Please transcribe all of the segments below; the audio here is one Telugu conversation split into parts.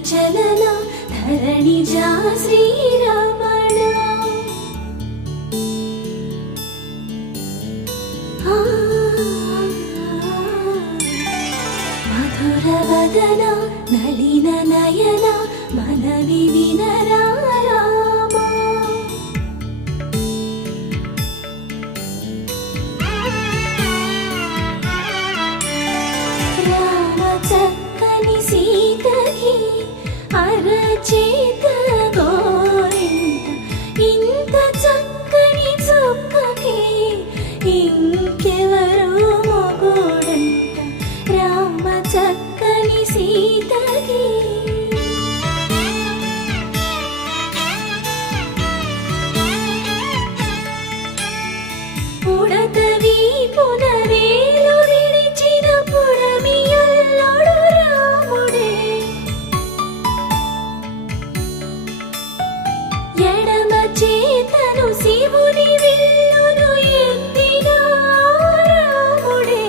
చలన ధరణిజా శ్రీరమణ మధుర వదన నళిన నయన మనవి వినరా అరచేత గోరింట ఇంత చక్కని చుక్కకి ఇంకెవరు మొగుడంట రామ చక్కని సీతకి ఉడతవి పునవేలు విడిచిన పుడమియల్లోడు రాముడే ఎడమ చేతను శివుని విల్లును ఎత్తిన రాముడే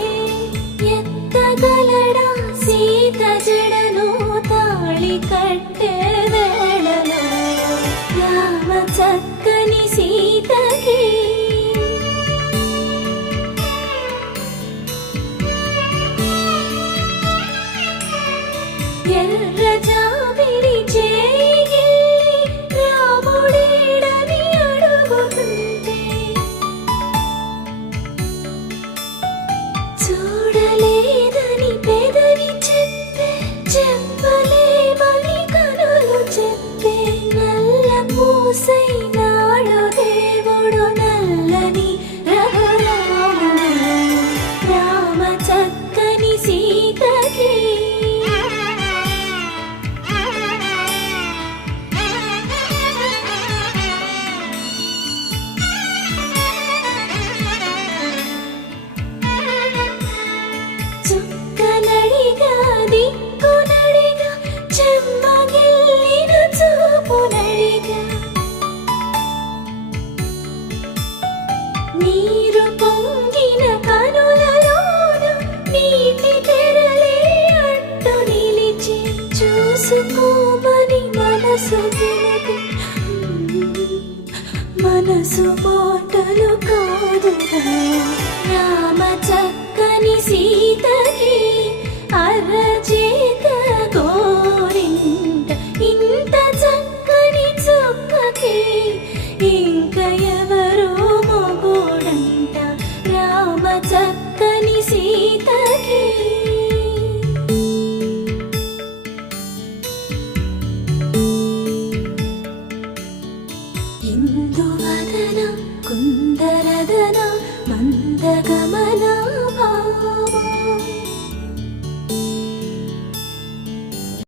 ఎత్తగలడా సీత జడను తాళి కట్టే వేళలో రామ చక్కని సీతకి ఎర్ర జాబిలి చేయి రాముడేడని అడుగుతుంటే చూడలేదని పెదవి చెప్పే చెప్పలేమని కనులు చెప్పే నల్ల పూసై నాడు దేవుడు నల్లని రఘురాముడు రామ చక్కని సీతకి చుక్కనడిగా దిక్కునడిగా చెమ్మగిల్లిన చూపునడిగా నీరు పొంగిన కనులలోన నీటి తెరలే అడ్డు నిలిచి చూసుకోమని మనసు తెలిపి మనసు మాటలు కాదుగా రామ చక్కని సీతకి అరచేత గోరింట ఇంత చక్కని చుక్కకి ఇంక ఎవరు మొగుడంట రామ చక్కని సీతకి ఇందువదన కుందరదన మందగమ